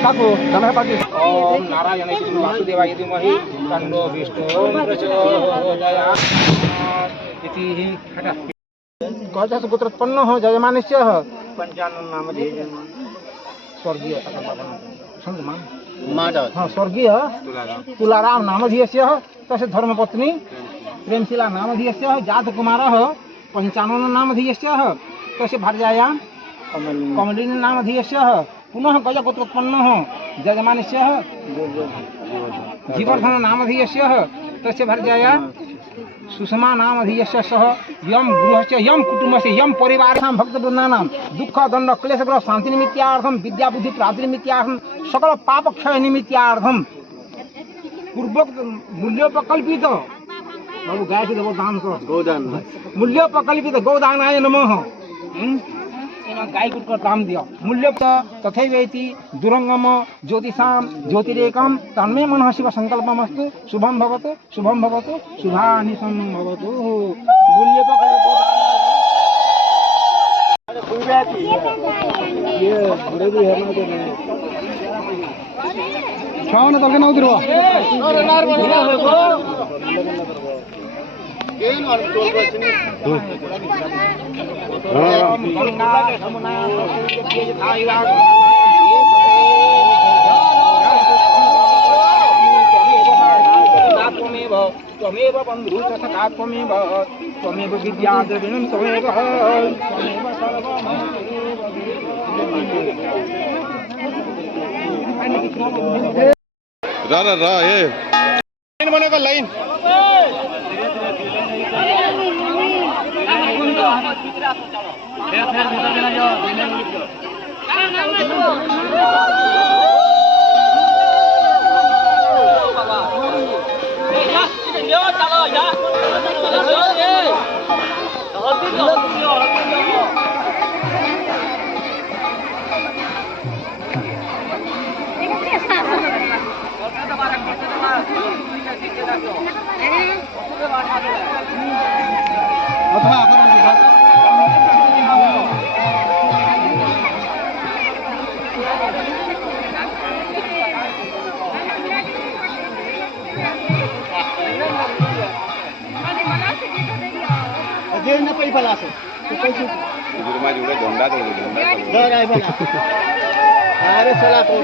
ओम नारायण वासुदेवाय धीमहि तन्नो विष्णुः प्रचोदयात् इति हटा कौशस्य पुत्रोत्पन्न हो जयमानस्य पंचानन नाम स्वर्गीय हाँ स्वर्गीय तुलाराम नाम धीयस्य तस्य धर्मपत्नी प्रेमशिला नाम धीयस्य जातकुमारः पंचानन नाम धीयस्य तस्य भार्यायां कमलिनी नाम धीयस्य पुनः गजगोत्रोत्पन्न हो जजमानस्य जीवर्धन नाम धीयस्य तस्य भार्याया सुषमा नाम धीयस्य सह यम गृहस्य यम कुटुंबस्य यम परिवाराणां भक्तवृन्दानां दुःख दंड क्लेशग्रह शांति निमित्तार्थं विद्या बुद्धि प्राप्ति निमित्तार्थं सकल पाप क्षय निमित्तार्थं पूर्वक मूल्योपकल्पित बाबू गाय के गोदान मूल्योपकल्पित गोदानाय नमः गाय को दाम दिया मूल्य तथैवेति दुरंगम ज्योतिषां ज्योतिरेकम तन्मे मनः शिव संकल्पमस्तु शुभम भवतु शुभानि संभवतु मूल्य छावन तक ना उतरवा ಏನು ಅನ್ಕೋಲ್ ಬಚನಿ त्वमेव बन्धु तथा त्वमेव विद्याद्रविणं त्वमेव रा ये लाइन बनेगा लाइन ना पै पला से जुर्मा जुड़े झंडा दे झंडा आई बना अरे चला तो